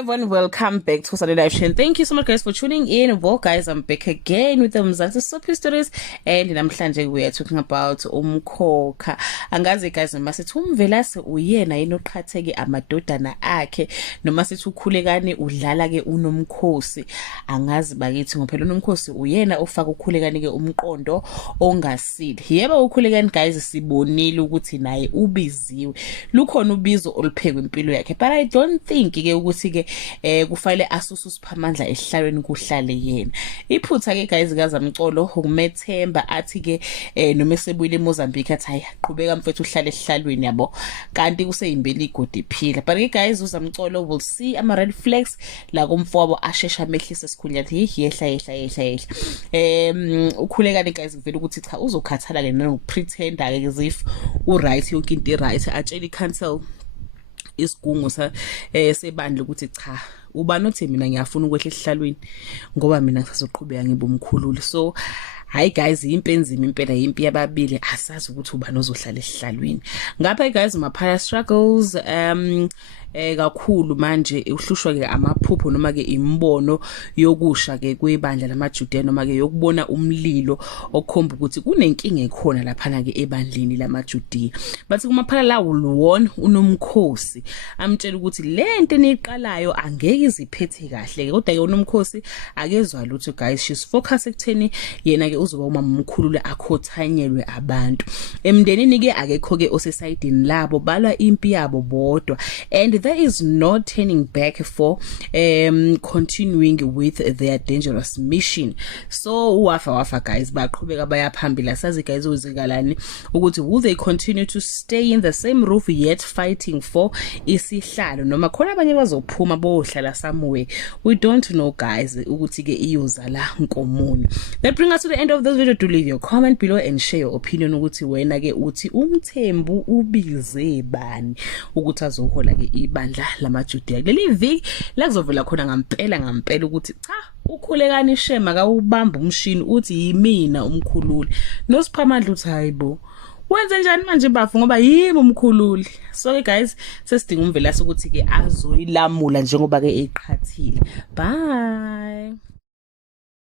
Everyone, welcome back to Saturday Live Show. Thank you so much, guys, for tuning in. Well, guys, I'm back again with the Mzansi Soapie Stories, and namhlanje we are talking about umkhokha. Angazi, guys, noma sithi umvelase uyena yini oqhatheke amadodana akhe, noma sithi ukhulekani udlala ke unomkhosi. Angazi bakithi ngophela unomkhosi uyena ofaka ukhulekani ke umqondo ongasili. Yebo ukhulekani, guys, sibonile ukuthi naye ubiziwe. Lukhona ubizo oluphekwe impilo yakhe, but I don't think ke ukuthi ke kufanele asusu siphamandla ehlalweni kuhlale yena. Iphutha ke, guys, kaZamcolo ukumethemba athi ke noma esebuyile eMozambique athi hayi qhubeka mfethu uhlale ehlalweni yabo, kanti kuseyimbeli igodi iphila. But ke, guys, uZamcolo will see ama red flags la kumfowabo ashesha mehlisa esikhundla athi yehla. Ukhulekani, guys, vele ukuthi cha uzokhathala ke nokupretenda ke as if right yonke into right, atshela icancel isigungu sebandla ukuthi cha ubani othi mina ngiyafuna ukwehla ehlalweni ngoba mina ngisazoqhubeka ngibe umkhululi. So hayi, guys, impenzima impela yimpi yababili, asazi ukuthi ubani ozohlala ehlalweni ngapha. Guys, maphaya struggles kakhulu manje uhlushwa ke amaphupho noma ke imbono yokusha ke kwebandla lamaJuda noma ke yokubona umlilo okhomba ukuthi kunenkinga ekhona lapha na ke ebandleni lamaJuda. Bathi kumaphala lawo luwona unomkhosi amtshela ukuthi lento eniqalayo angeke iziphethe kahle, kodwa ke unomkhosi akezwa lutho. Guys, she's focused ekutheni yena ke uzoba umama omkhulu akhothanyelwe abantu emndenini ke akekho ke osesayidini labo, balwa impi yabo bodwa, and there is no turning back for continuing with their dangerous mission. So wafa, guys, baqhubeka bayaphambili. Asazi, guys, uzikalani ukuthi will they continue to stay in the same roof yet fighting for isihlalo noma khona abanye bazophuma bohlala somewhere. We don't know, guys, ukuthi ke iyoza la nkomoni. That brings us to the end of this video. Do leave your comment below and share your opinion ukuthi wena ke uthi umthembu ubize bani ukuthi azohola ke ibandla lamaJuda. Leli viki la kuzovela khona ngampela ukuthi cha ukhulekani shema ka ubamba umshini uthi yimina umkhululi nosiphamandla uthi hayibo wenze njani manje bafu ngoba yimi umkhululi. So ke, guys, sesidinga umvelase ukuthi ke azoyilamula njengoba ke eqhathile. Bye.